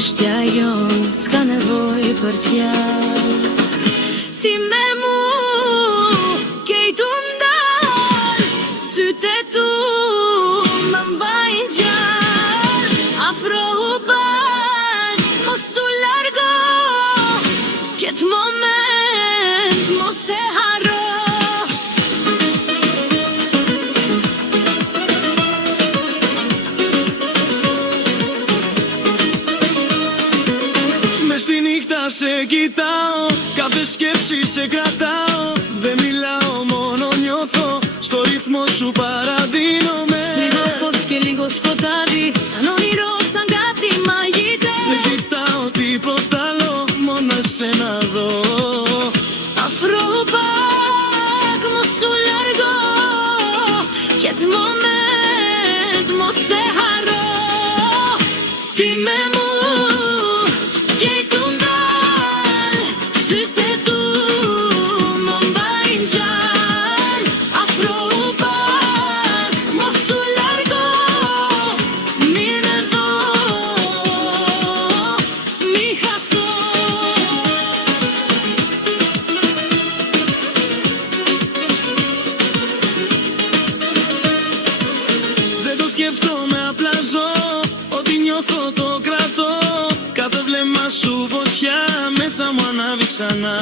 este avión ska ne voj për fjall. Ti me mu kejtu ndal, syte tu më mbajnë gjall. Afro u pak, mos u largo, ket moment mos e harro. Στη νύχτα σε κοιτάω, κάθε σκέψη σε κρατάω. Δεν μιλάω, μόνο νιώθω, στο ρυθμό σου παραδίνομαι. Λίγο φως και λίγο σκοτάδι, σαν όνειρο, σαν κάτι μαγητές. Δεν ζητάω τίποτα άλλο, μόνο εσένα δω. Afro pak, mos u largo, ket moment mos e harro. Ti me mu kejtu ndal, syte tu më mbajnë gjall. Afro pak, mos u largo, mine dho, mi hatho. Δεν το σκέφτομαι, απλά ζω. Ό,τι νιώθω το κρατώ. Κάθε βλέμμα σου φωτιά μέσα μου ανάβει ξανά.